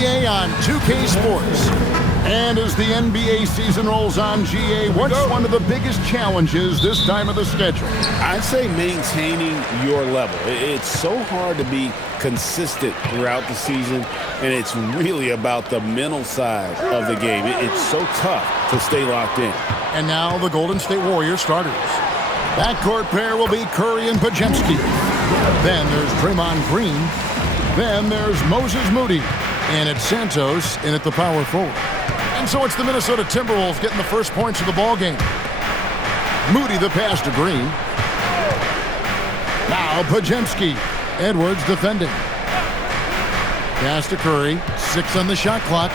NBA on 2K Sports. And as the NBA season rolls on, GA, what's one of the biggest challenges this time of the schedule? I'd say maintaining your level. It's so hard to be consistent throughout the season, and it's really about the mental side of the game. It's so tough to stay locked in. And now the Golden State Warriors starters. Backcourt pair will be Curry and Podziemski. Then there's Draymond Green. Then there's Moses Moody. And it's Santos in at the power forward. And so it's the Minnesota Timberwolves getting the first points of the ball game. Moody the pass to Green. Now Podziemski. Edwards defending. Pass to Curry. 6 on the shot clock.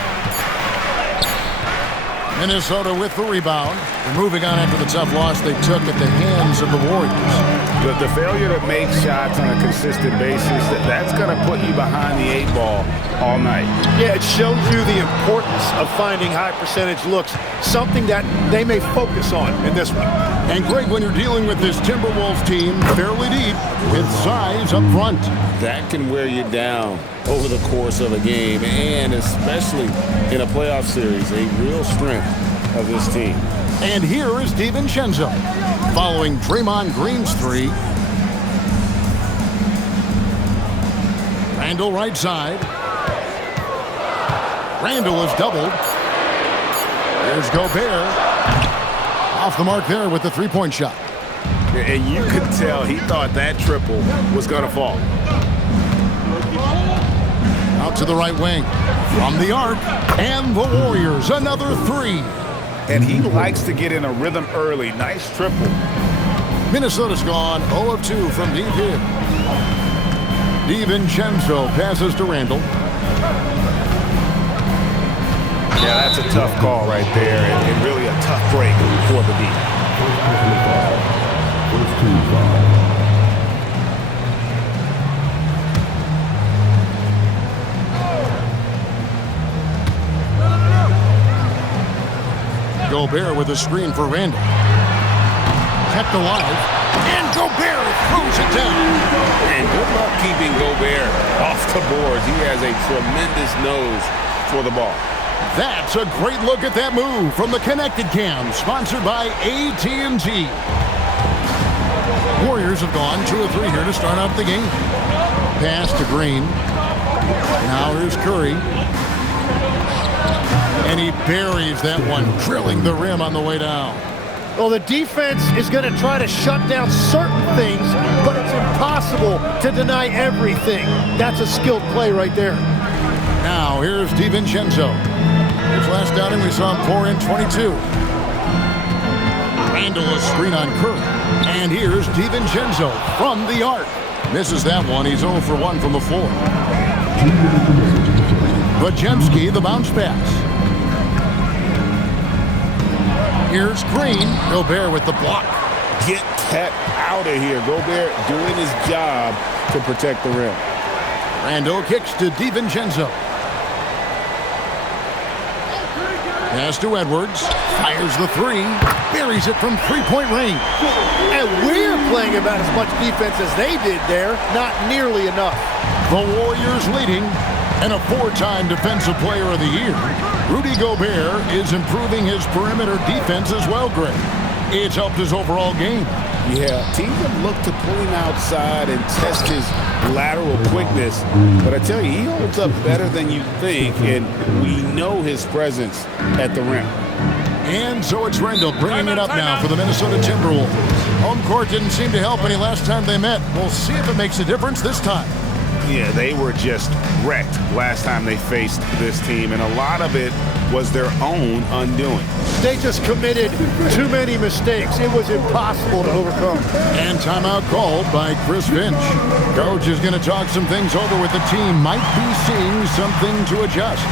Minnesota with the rebound. They're moving on after the tough loss they took at the hands of the Warriors. The failure to make shots on a consistent basis, that's going to put you behind the 8 ball all night. Yeah, it shows you the importance of finding high percentage looks, something that they may focus on in this one. And Greg, when you're dealing with this Timberwolves team fairly deep with size up front, that can wear you down over the course of a game, and especially in a playoff series, a real strength of this team. And here is DiVincenzo following Draymond Green's 3. Randall right side. Randall is doubled. There's Gobert. Off the mark there with the three-point shot. And you could tell he thought that triple was going to fall. Out to the right wing. From the arc. And the Warriors, another 3. And he likes to get in a rhythm early. Nice triple. Minnesota's gone 0 of 2 from deep here. DiVincenzo passes to Randall. Yeah, that's a tough call right there, and really a tough break for the D. Gobert with a screen for Randall. Kept alive. And Gobert throws it down. And good luck keeping Gobert off the boards. He has a tremendous nose for the ball. That's a great look at that move from the Connected Cam, sponsored by AT&T. Warriors have gone 2 of 3 here to start out the game. Pass to Green. Now here's Curry. And he buries that one, drilling the rim on the way down. Well, the defense is going to try to shut down certain things, but it's impossible to deny everything. That's a skilled play right there. Now, here's DiVincenzo. His last outing, we saw him pour in 22. Randall a screen on Curry. And here's DiVincenzo from the arc. Misses that one. He's 0 for 1 from the floor. Podziemski, the bounce pass. Here's Green. Gobert with the block. Get that out of here. Gobert doing his job to protect the rim. Randall kicks to DiVincenzo. Pass to Edwards. Fires the 3. Buries it from three-point range. And we're playing about as much defense as they did there. Not nearly enough. The Warriors leading, and a 4-time Defensive Player of the Year. Rudy Gobert is improving his perimeter defense as well, Greg. It's helped his overall game. Yeah, teams have looked to pull him outside and test his lateral quickness. But I tell you, he holds up better than you think, and we know his presence at the rim. And so it's Randall bringing it up now for the Minnesota Timberwolves. Home court didn't seem to help any last time they met. We'll see if it makes a difference this time. Yeah, they were just wrecked last time they faced this team, and a lot of it was their own undoing. They just committed too many mistakes. It was impossible to overcome. And timeout called by Chris Finch. Coach is going to talk some things over with the team. Might be seeing something to adjust.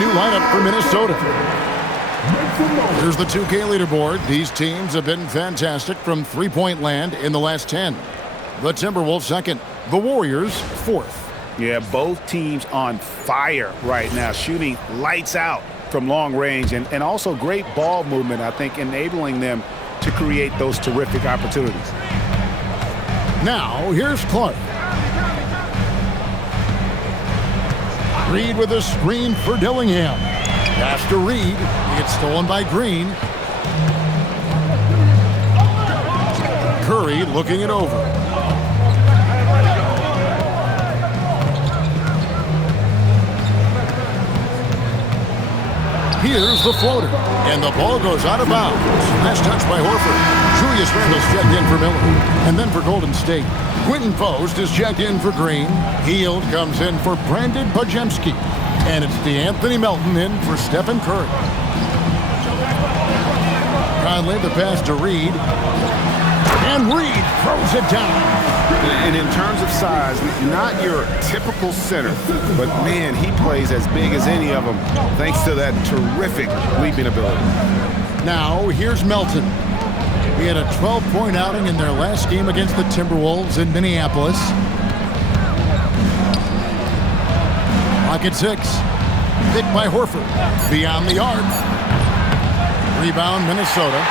new lineup for Minnesota. Here's the 2K leaderboard. These teams have been fantastic from three-point land in the last 10. The Timberwolves second. The Warriors fourth. Yeah, both teams on fire right now, shooting lights out from long range and also great ball movement, I think, enabling them to create those terrific opportunities. Now, here's Clark. Reed with a screen for Dillingham. Pass to Reed. It's stolen by Green. Curry looking it over. Here's the floater. And the ball goes out of bounds. Last touch by Horford. Julius Randle's checked in for Miller. And then for Golden State, Quinton Post is checked in for Green. Hield comes in for Brandon Podziemski. And it's DeAnthony Melton in for Stephen Curry. Conley the pass to Reed. And Reed throws it down. And in terms of size, not your typical center, but man, he plays as big as any of them thanks to that terrific leaping ability. Now, here's Melton. He had a 12-point outing in their last game against the Timberwolves in Minneapolis. Clock at 6. Picked by Horford. Beyond the arc. Rebound, Minnesota.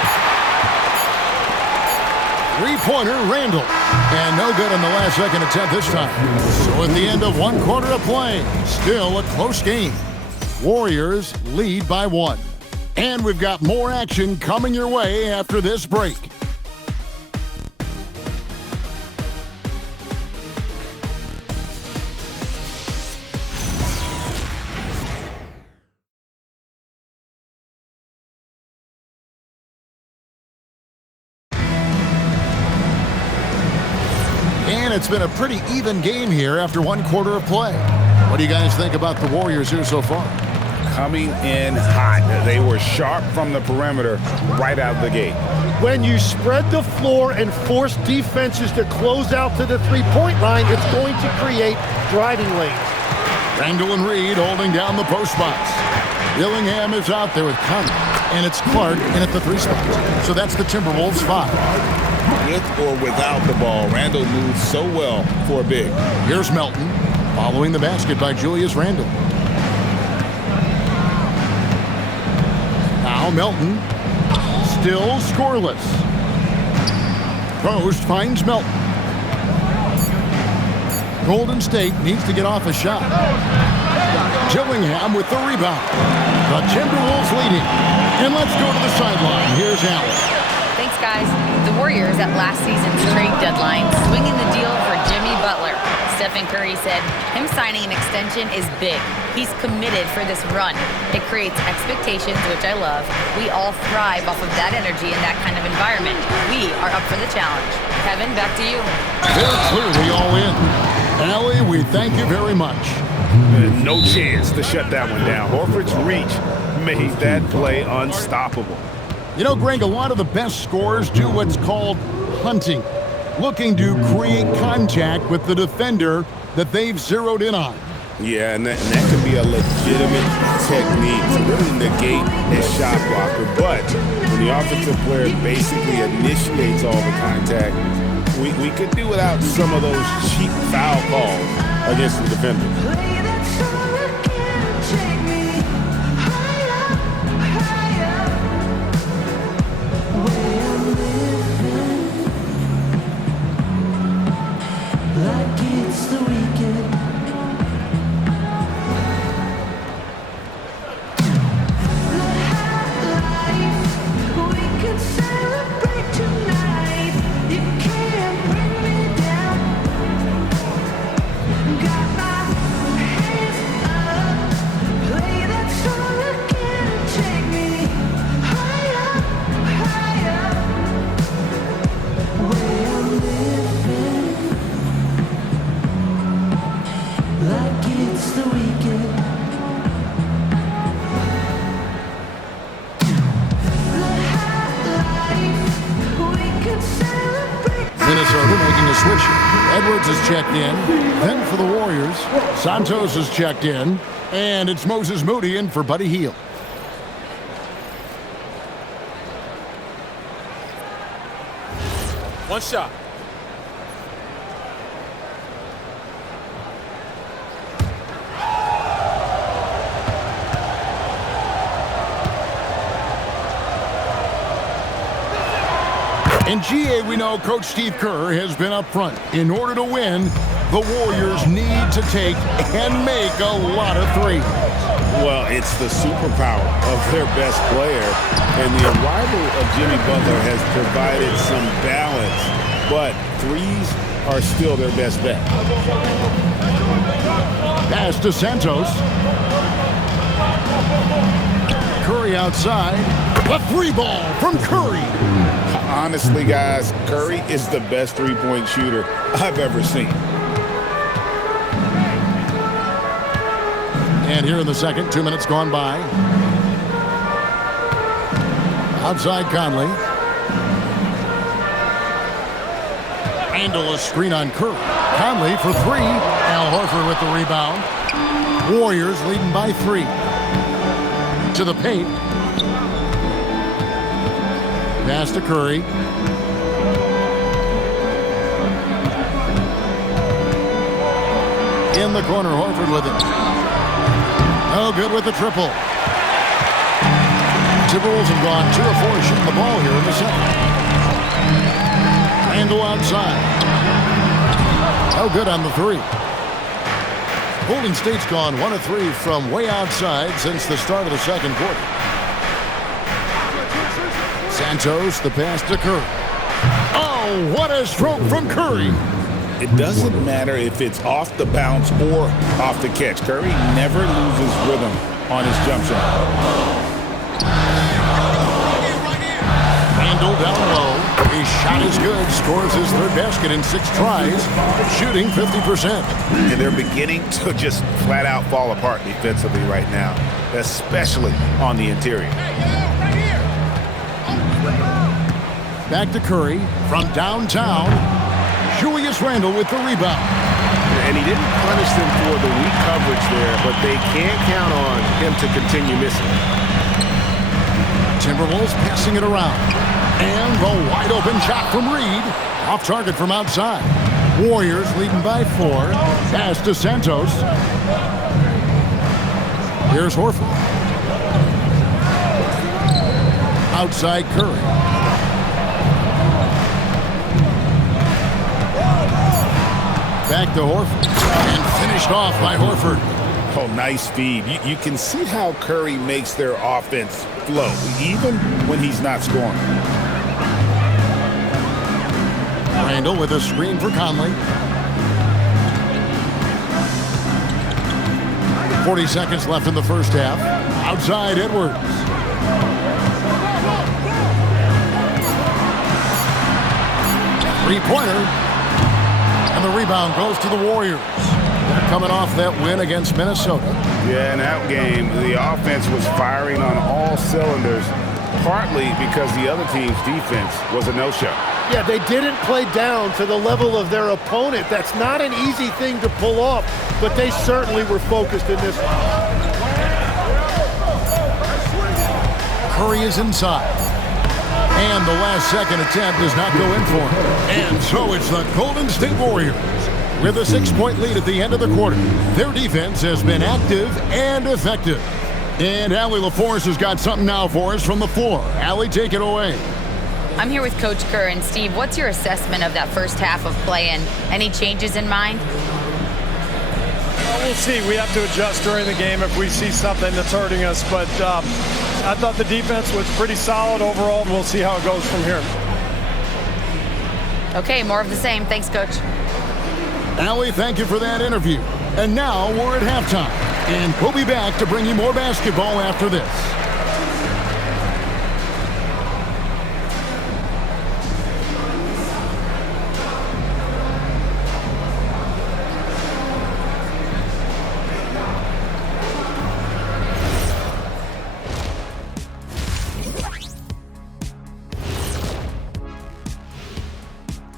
Three-pointer, Randle. And no good on the last second attempt this time. So at the end of one quarter of play, still a close game. Warriors lead by 1. And we've got more action coming your way after this break. And it's been a pretty even game here after one quarter of play. What do you guys think about the Warriors here so far? Coming in hot. They were sharp from the perimeter right out of the gate. When you spread the floor and force defenses to close out to the three-point line, it's going to create driving lanes. Randle and Reed holding down the post spots. Dillingham is out there with Conley. And it's Clark in at the 3 spot. So that's the Timberwolves 5. With or without the ball, Randle moves so well for a big. Here's Melton following the basket by Julius Randle. Now Melton still scoreless. Post finds Melton. Golden State needs to get off a shot. Dillingham with the rebound. The Timberwolves leading. And let's go to the sideline. Here's Allen. Thanks, guys. The Warriors at last season's trade deadline swinging the deal for Jimmy Butler. Stephen Curry said him signing an extension is big. He's committed for this run. It creates expectations, which I love. We all thrive off of that energy and that kind of environment. We are up for the challenge. Kevin, back to you. They're clearly all in. Allie, we thank you very much. No chance to shut that one down. Horford's reach made that play unstoppable. You know, Greg, a lot of the best scorers do what's called hunting, looking to create contact with the defender that they've zeroed in on. Yeah, and that could be a legitimate technique to really negate a shot blocker. But when the offensive player basically initiates all the contact, we could do without some of those cheap foul calls against the defender. Minnesota making a switch. Edwards is checked in. Then for the Warriors, Santos is checked in. And it's Moses Moody in for Buddy Hield. One shot. In GA, we know Coach Steve Kerr has been up front. In order to win, the Warriors need to take and make a lot of threes. Well, it's the superpower of their best player, and the arrival of Jimmy Butler has provided some balance, but threes are still their best bet. Pass to Santos. Curry outside. A three ball from Curry. Honestly, guys, Curry is the best three-point shooter I've ever seen. And here in the second, 2 minutes gone by. Outside Conley. Randle a screen on Curry. Conley for three. Al Horford with the rebound. Warriors leading by 3. To the paint. Pass to Curry. In the corner, Horford with it. No good with the triple. Timberwolves have gone 2 of 4 shooting the ball here in the second. Randle outside. No good on the 3. Golden State's gone 1 of 3 from way outside since the start of the second quarter. Santos, the pass to Curry. Oh, what a stroke from Curry. It doesn't matter if it's off the bounce or off the catch. Curry never loses rhythm on his jump shot. Randle down low. His shot is good. Scores his 3rd basket in 6 tries. Shooting 50%. And they're beginning to just flat out fall apart defensively right now, especially on the interior. Back to Curry from downtown. Julius Randle with the rebound. And he didn't punish them for the weak coverage there, but they can't count on him to continue missing. Timberwolves passing it around. And the wide open shot from Reed. Off target from outside. Warriors leading by 4. Pass to Santos. Here's Horford. Outside Curry. Back to Horford. And finished off by Horford. Oh, nice feed. You can see how Curry makes their offense flow, even when he's not scoring. Randle with a screen for Conley. 40 seconds left in the first half. Outside Edwards. Three-pointer. And the rebound goes to the Warriors. They're coming off that win against Minnesota. Yeah, in that game, the offense was firing on all cylinders, partly because the other team's defense was a no-show. Yeah, they didn't play down to the level of their opponent. That's not an easy thing to pull off, but they certainly were focused in this one. Curry is inside. And the last second attempt does not go in for him. And so it's the Golden State Warriors with a 6-point lead at the end of the quarter. Their defense has been active and effective. And Allie LaForce has got something now for us from the floor. Allie, take it away. I'm here with Coach Kerr. And Steve, what's your assessment of that first half of play and any changes in mind? Well, we'll see. We have to adjust during the game if we see something that's hurting us. But I thought the defense was pretty solid overall. We'll see how it goes from here. Okay, more of the same. Thanks, Coach. Allie, thank you for that interview. And now we're at halftime. And we'll be back to bring you more basketball after this.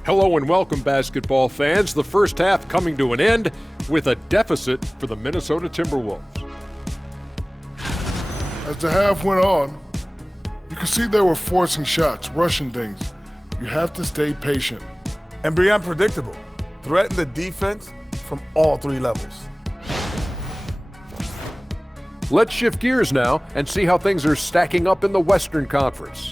Hello and welcome, basketball fans. The first half coming to an end with a deficit for the Minnesota Timberwolves. As the half went on, you could see they were forcing shots, rushing things. You have to stay patient. And be unpredictable. Threaten the defense from all three levels. Let's shift gears now and see how things are stacking up in the Western Conference.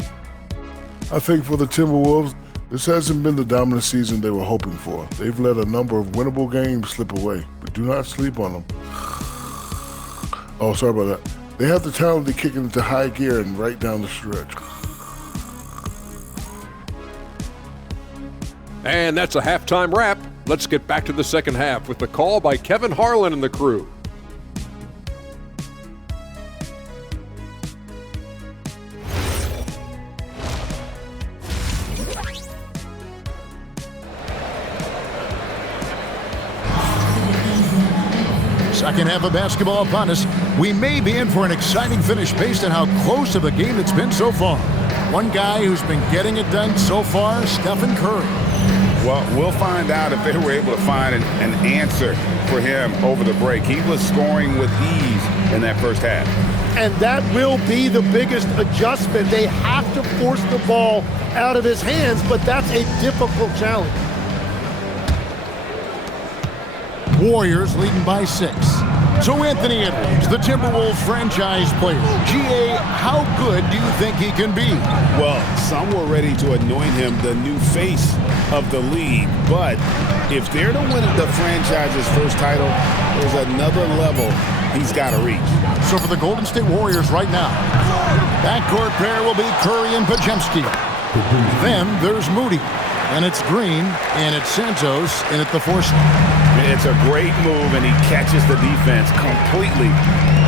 I think for the Timberwolves, this hasn't been the dominant season they were hoping for. They've let a number of winnable games slip away, but do not sleep on them. Oh, sorry about that. They have the talent to kick it into high gear and right down the stretch. And that's a halftime wrap. Let's get back to the second half with the call by Kevin Harlan and the crew. Second half of basketball upon us. We may be in for an exciting finish based on how close of a game it's been so far. One guy who's been getting it done so far, Stephen Curry. Well, we'll find out if they were able to find an answer for him over the break. He was scoring with ease in that first half. And that will be the biggest adjustment. They have to force the ball out of his hands, but that's a difficult challenge. Warriors leading by 6. So Anthony Edwards, the Timberwolves franchise player. GA, how good do you think he can be? Well, some were ready to anoint him the new face of the league. But if they're to win the franchise's first title, there's another level he's got to reach. So for the Golden State Warriors right now, backcourt pair will be Curry and Podziemski. Then there's Moody. And it's Green, and it's Santos in at the 4 spot. It's a great move, and he catches the defense completely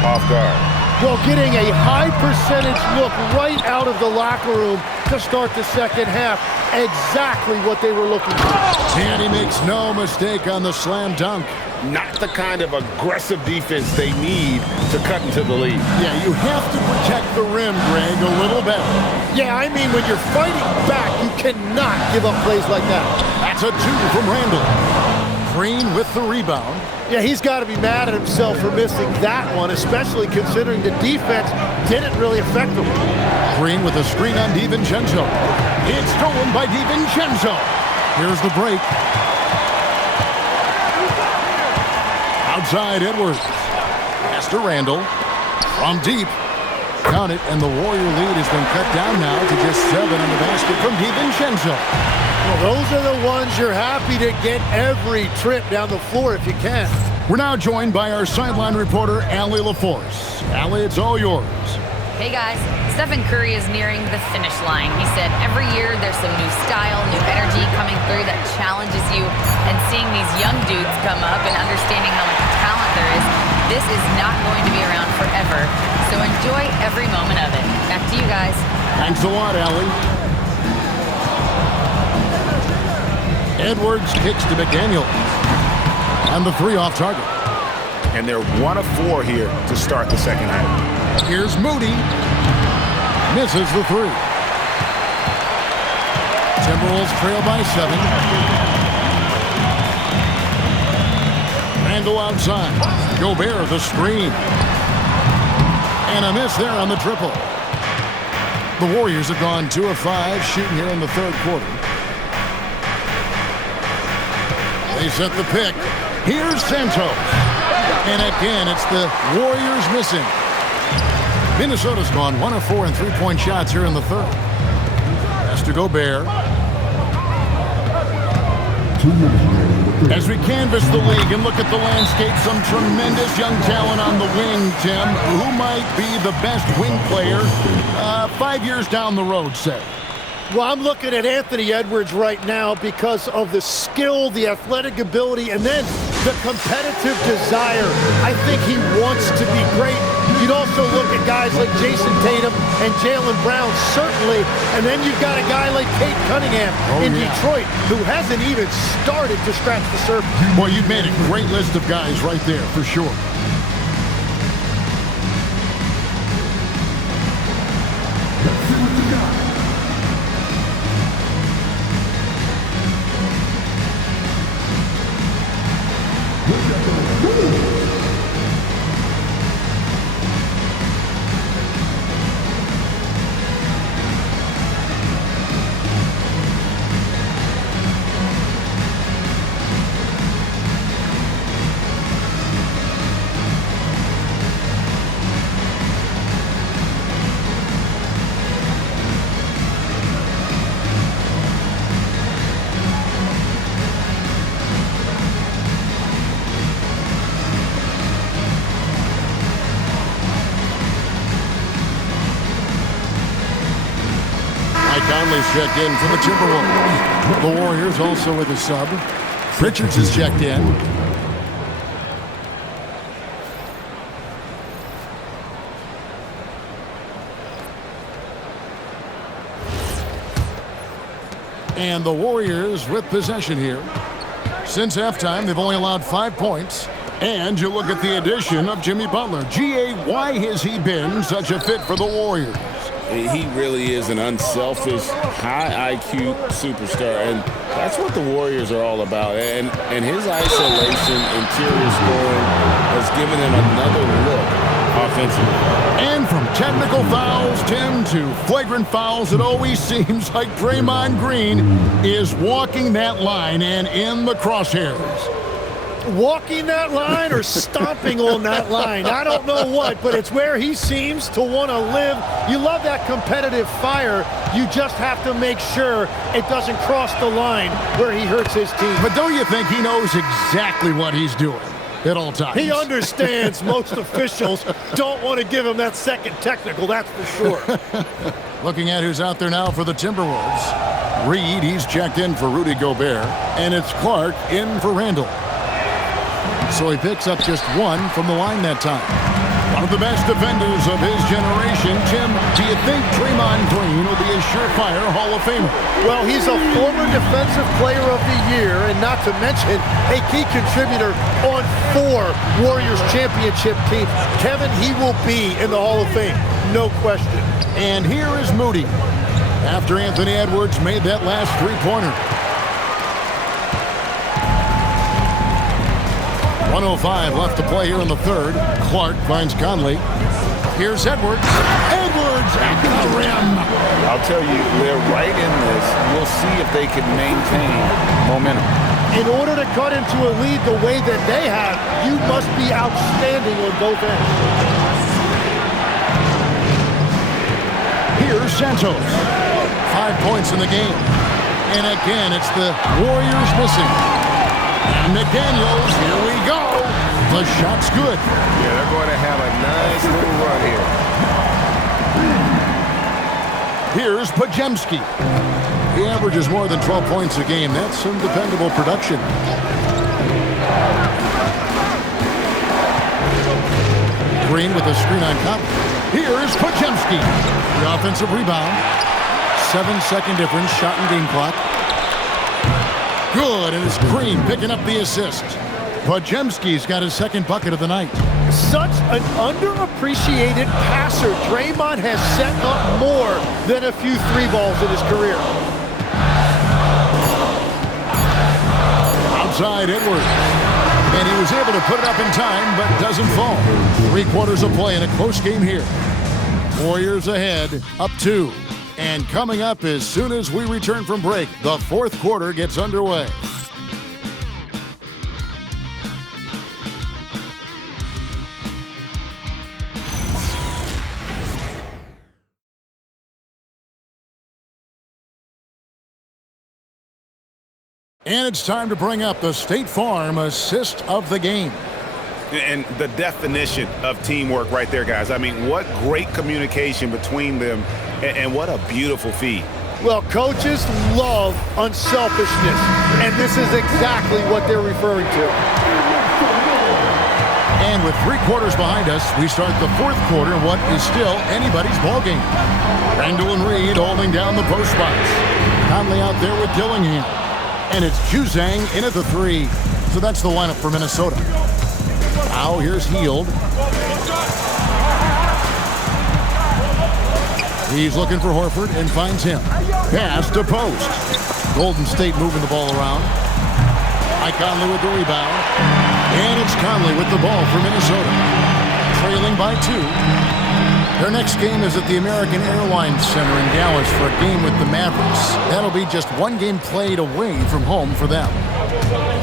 off guard. Well, getting a high percentage look right out of the locker room to start the second half. Exactly what they were looking for. And he makes no mistake on the slam dunk. Not the kind of aggressive defense they need to cut into the lead. Yeah, you have to protect the rim, Greg, a little better. Yeah, I mean, when you're fighting back, you cannot give up plays like that. That's a 2 from Randall. Green with the rebound. Yeah, he's got to be mad at himself for missing that one, especially considering the defense didn't really affect him. Green with a screen on DiVincenzo. It's stolen by DiVincenzo. Here's the break. Outside Edwards. Pass to Randall. From deep. Count it, and the Warrior lead has been cut down now to just 7 on the basket from DiVincenzo. Well, those are the ones you're happy to get every trip down the floor if you can. We're now joined by our sideline reporter, Allie LaForce. Allie, it's all yours. Hey guys, Stephen Curry is nearing the finish line. He said every year there's some new style, new energy coming through that challenges you, and seeing these young dudes come up and understanding how much talent there is, this is not going to be around forever. So enjoy every moment of it. Back to you guys. Thanks a lot, Allie. Edwards kicks to McDaniel. And the 3 off target. And they're 1 of 4 here to start the second half. Here's Moody. Misses the 3. Timberwolves trail by 7. Randall outside. Gobert the screen. And a miss there on the triple. The Warriors have gone 2 of 5 shooting here in the third quarter. They set the pick. Here's Santos. And again, it's the Warriors missing. Minnesota's gone 1 of 4 in 3-point shots here in the third. Pass to Gobert. As we canvass the league and look at the landscape, some tremendous young talent on the wing, Tim. Who might be the best wing player 5 years down the road, say? Well, I'm looking at Anthony Edwards right now because of the skill, the athletic ability, and then the competitive desire. I think he wants to be great. You'd also look at guys like Jason Tatum and Jaylen Brown, certainly. And then you've got a guy like Cade Cunningham in Detroit who hasn't even started to scratch the surface. Boy, you've made a great list of guys right there, for sure. Mike Conley's checked in for the Timberwolves. The Warriors also with a sub. Richards is checked in. And the Warriors with possession here. Since halftime, they've only allowed 5 points. And you look at the addition of Jimmy Butler. G.A., why has he been such a fit for the Warriors? He really is an unselfish, high IQ superstar, and that's what the Warriors are all about. And his isolation, interior scoring has given him another look offensively. And from technical fouls, Tim, to flagrant fouls, it always seems like Draymond Green is walking that line and in the crosshairs. Walking that line or stomping on that line. I don't know what, but it's where he seems to want to live. You love that competitive fire. You just have to make sure it doesn't cross the line where he hurts his team. But don't you think he knows exactly what he's doing at all times? He understands most officials don't want to give him that second technical, that's for sure. Looking at who's out there now for the Timberwolves. Reed, he's checked in for Rudy Gobert. And it's Clark in for Randall. So he picks up just one from the line that time. One of the best defenders of his generation. Tim, do you think Draymond Green will be a surefire Hall of Famer? Well, he's a former Defensive Player of the Year, and not to mention a key contributor on 4 Warriors championship teams. Kevin, he will be in the Hall of Fame, no question. And here is Moody after Anthony Edwards made that last three-pointer. 1:05 left to play here in the third. Clark finds Conley. Here's Edwards. Edwards at the rim. I'll tell you, they're right in this. We'll see if they can maintain momentum. In order to cut into a lead the way that they have, you must be outstanding on both ends. Here's Santos. 5 points in the game. And again, it's the Warriors missing. McDaniels, here we go. The shot's good. Yeah, they're going to have a nice little run here. Here's Podziemski. He averages more than 12 points a game. That's some dependable production. Green with a screen on top. Here's Podziemski. The offensive rebound. 7-second difference, shot and game clock. Good, and it's Green picking up the assist. Podziemski's got his second bucket of the night. Such an underappreciated passer. Draymond has set up more than a few 3-balls in his career. Outside Edwards. And he was able to put it up in time, but doesn't fall. 3 quarters of play in a close game here. Warriors ahead, up 2. And coming up as soon as we return from break, the fourth quarter gets underway. And it's time to bring up the State Farm assist of the game. And the definition of teamwork right there, guys. I mean, what great communication between them, and what a beautiful feed. Well, coaches love unselfishness, and this is exactly what they're referring to. And with 3 quarters behind us, we start the fourth quarter in what is still anybody's ballgame. Randall and Reed holding down the post spots. Conley out there with Dillingham. And it's Juzang in at the 3. So that's the lineup for Minnesota. Now here's Hield. He's looking for Horford and finds him. Pass to post. Golden State moving the ball around. Mike Conley with the rebound. And it's Conley with the ball for Minnesota. Trailing by 2. Their next game is at the American Airlines Center in Dallas for a game with the Mavericks. That'll be just 1 game played away from home for them.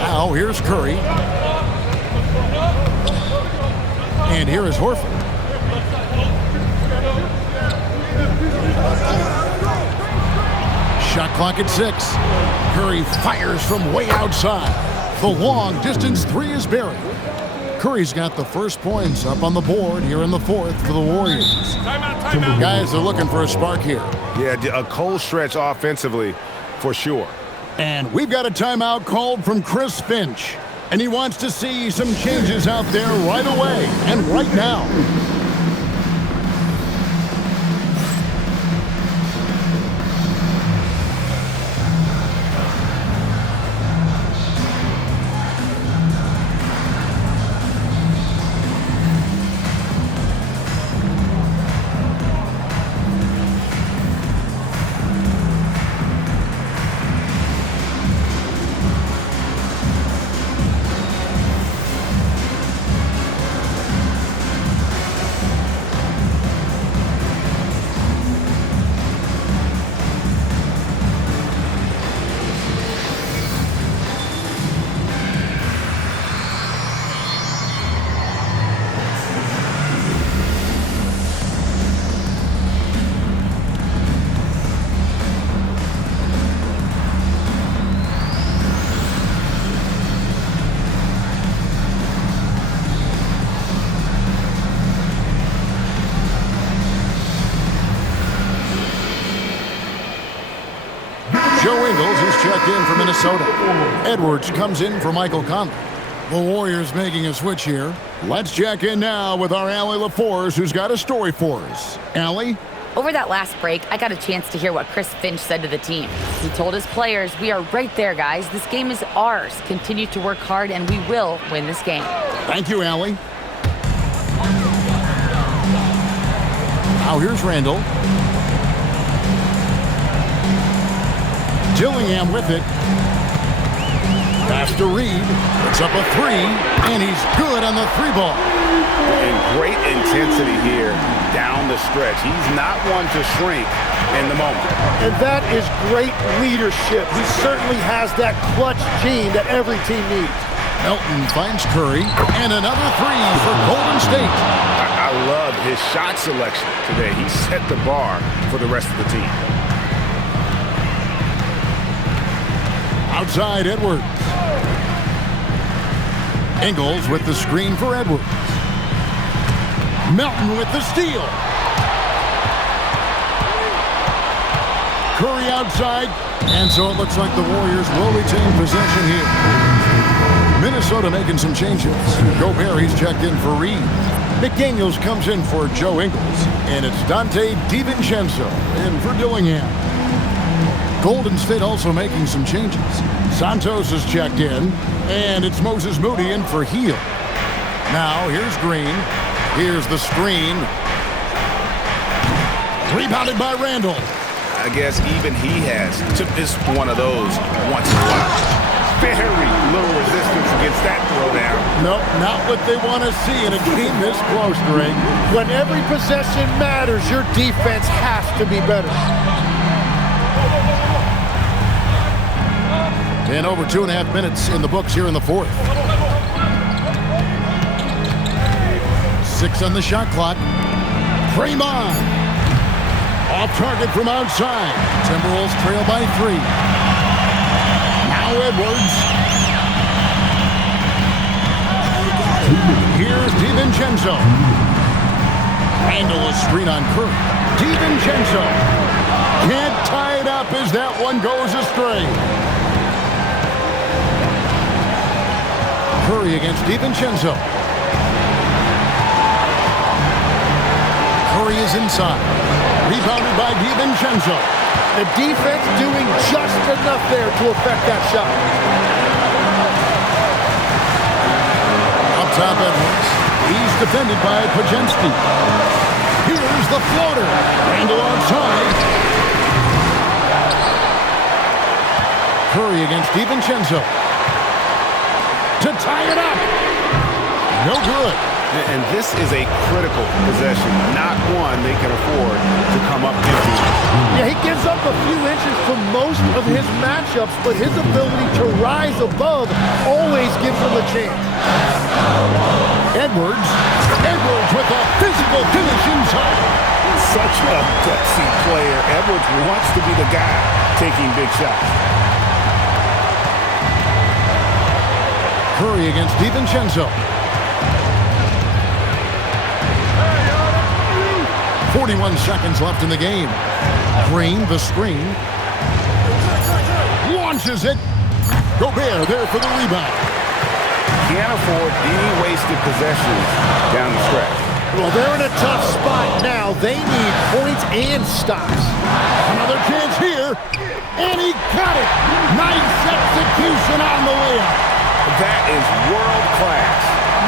Now here's Curry. And here is Horford. Shot clock at 6. Curry fires from way outside. The long distance 3 is buried. Curry's got the first points up on the board here in the fourth for the Warriors. Guys are looking for a spark here. Yeah, a cold stretch offensively for sure. And we've got a timeout called from Chris Finch. And he wants to see some changes out there right away and right now. Joe Ingles is checked in for Minnesota. Edwards comes in for Michael Conley. The Warriors making a switch here. Let's check in now with our Allie LaForce, who's got a story for us. Allie? Over that last break, I got a chance to hear what Chris Finch said to the team. He told his players, "We are right there, guys. This game is ours. Continue to work hard, and we will win this game." Thank you, Allie. Now here's Randall. Dillingham with it. Pass to Reed. It's up a three, and he's good on the three ball. And great intensity here down the stretch. He's not one to shrink in the moment. And that is great leadership. He certainly has that clutch gene that every team needs. Melton finds Curry, and another three for Golden State. I love his shot selection today. He set the bar for the rest of the team. Outside Edwards. Ingles with the screen for Edwards. Melton with the steal. Curry outside, and so it looks like the Warriors will retain possession here. Minnesota making some changes. Gobert, he's checked in for Reed. McDaniels comes in for Joe Ingles, and it's Dante DiVincenzo in for Dillingham. Golden State also making some changes. Santos is checked in, and it's Moses Moody in for Hield. Now here's Green. Here's the screen. Rebounded by Randall. I guess even he has to miss one of those once in a while. Very little resistance against that throwdown. Nope, not what they want to see in a game this close, Greg. When every possession matters, your defense has to be better. And over 2.5 minutes in the books here in the fourth. 6 on the shot clock. Draymond. Off target from outside. Timberwolves trail by 3. Now Edwards. Here's DiVincenzo. Randall a screen on Curry. DiVincenzo. Can't tie it up as that one goes astray. Curry against DiVincenzo. Curry is inside. Rebounded by DiVincenzo. The defense doing just enough there to affect that shot. Up top Edwards. He's defended by Podziemski. Here's the floater. Randall outside. Curry against DiVincenzo. To tie it up. No good. And this is a critical possession, not one they can afford to come up empty. Yeah, he gives up a few inches to most of his matchups, but his ability to rise above always gives him a chance. Edwards with a physical finish inside. Such a gutsy player. Edwards wants to be the guy taking big shots. Curry against DiVincenzo. 41 seconds left in the game. Green, the screen. Launches it. Gobert there for the rebound. Can't afford any wasted possessions down the stretch. Well, they're in a tough spot now. They need points and stops. Another chance here. And he got it. Nice execution on the layup. That is world class.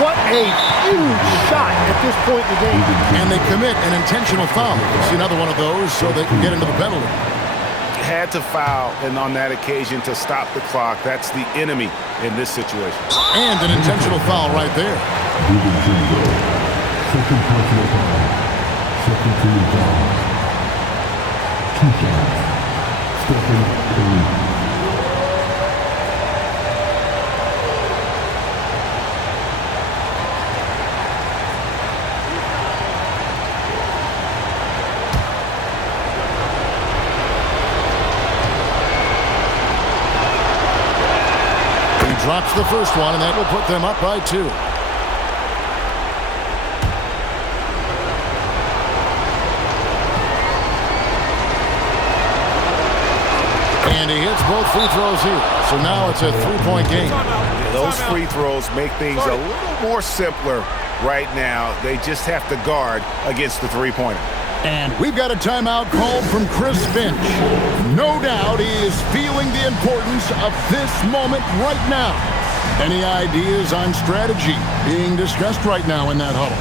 What a huge shot at this point in the game. And they commit an intentional foul. See another one of those so they can get into the penalty. Had to foul, and on that occasion to stop the clock. That's the enemy in this situation. And an intentional foul right there. Second personal foul. Second team foul. 2 shots. Stephen Curry. Drops the first one, and that will put them up by 2. And he hits both free throws here. So now it's a 3-point game. Those free throws make things a little more simpler right now. They just have to guard against the three-pointer. And we've got a timeout called from Chris Finch. No doubt he is feeling the importance of this moment right now. Any ideas on strategy being discussed right now in that huddle?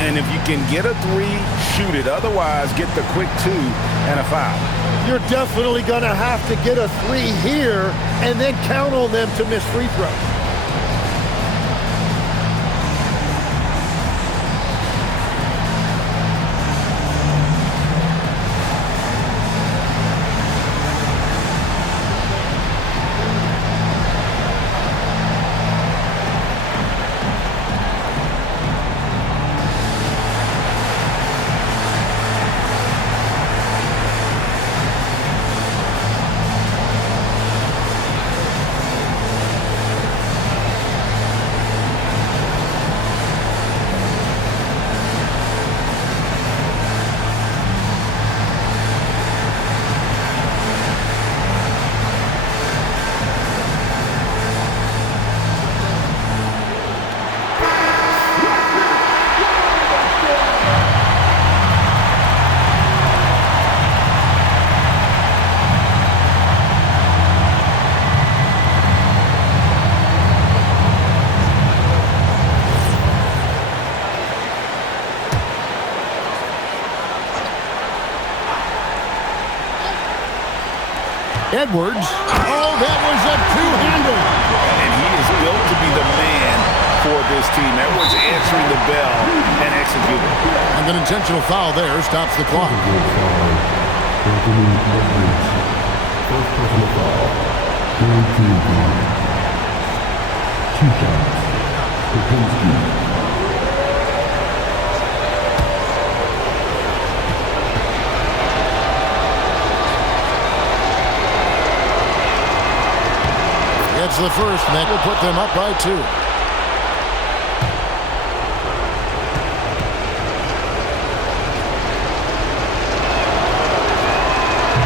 And if you can get a 3, shoot it. Otherwise, get the quick 2 and a foul. You're definitely going to have to get a 3 here and then count on them to miss free throws. Edwards. Oh, that was a two-hander. And he is built to be the man for this team. Edwards answering the bell and executing. And an intentional foul there stops the clock. First personal foul. Third team foul. 2 shots. Kapinski. Gets the first, and that will put them up by 2.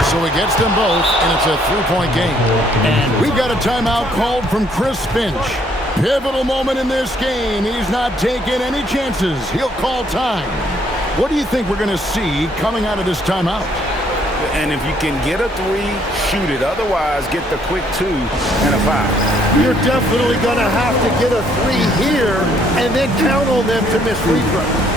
So he gets them both, and it's a 3-point game. And we've got a timeout called from Chris Finch. Pivotal moment in this game. He's not taking any chances. He'll call time. What do you think we're going to see coming out of this timeout? And if you can get a 3, shoot it. Otherwise, get the quick 2 and a foul. You're definitely going to have to get a 3 here and then count on them to miss free throws.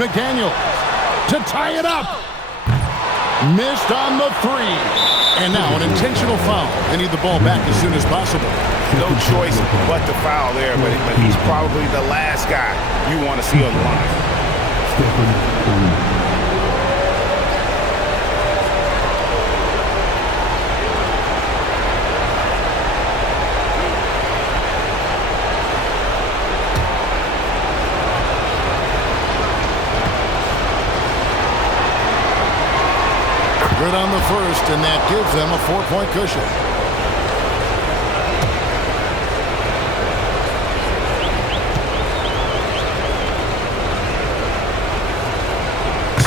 McDaniels to tie it up. Missed on the three. And now an intentional foul. They need the ball back as soon as possible. No choice but to foul there, but he's probably the last guy you want to see on the line. Stephen Curry. Good on the first, and that gives them a 4-point cushion.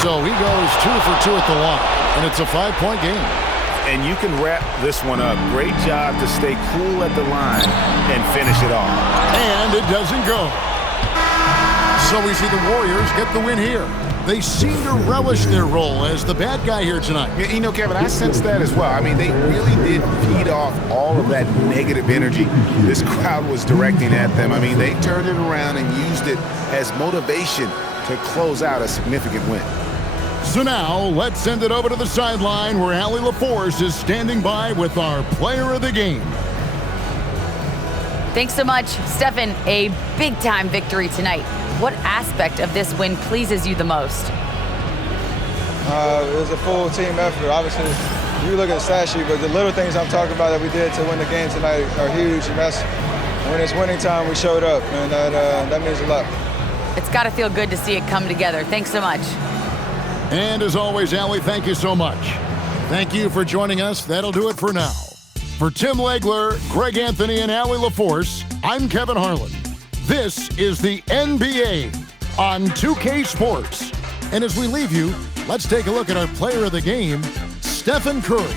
So he goes 2 for 2 at the line, and it's a 5-point game. And you can wrap this one up. Great job to stay cool at the line and finish it off. And it doesn't go. So we see the Warriors get the win here. They seem to relish their role as the bad guy here tonight. You know, Kevin, I sense that as well. I mean, they really did feed off all of that negative energy this crowd was directing at them. I mean, they turned it around and used it as motivation to close out a significant win. So now, let's send it over to the sideline where Allie LaForce is standing by with our player of the game. Thanks so much, Stephen. A big-time victory tonight. What aspect of this win pleases you the most? It was a full team effort. Obviously, you look at the stat sheet, but the little things I'm talking about that we did to win the game tonight are huge. And that's when it's winning time, we showed up, and that means a lot. It's got to feel good to see it come together. Thanks so much. And as always, Allie, thank you so much. Thank you for joining us. That'll do it for now. For Tim Legler, Greg Anthony, and Allie LaForce, I'm Kevin Harlan. This is the NBA on 2K Sports. And as we leave you, let's take a look at our player of the game, Stephen Curry.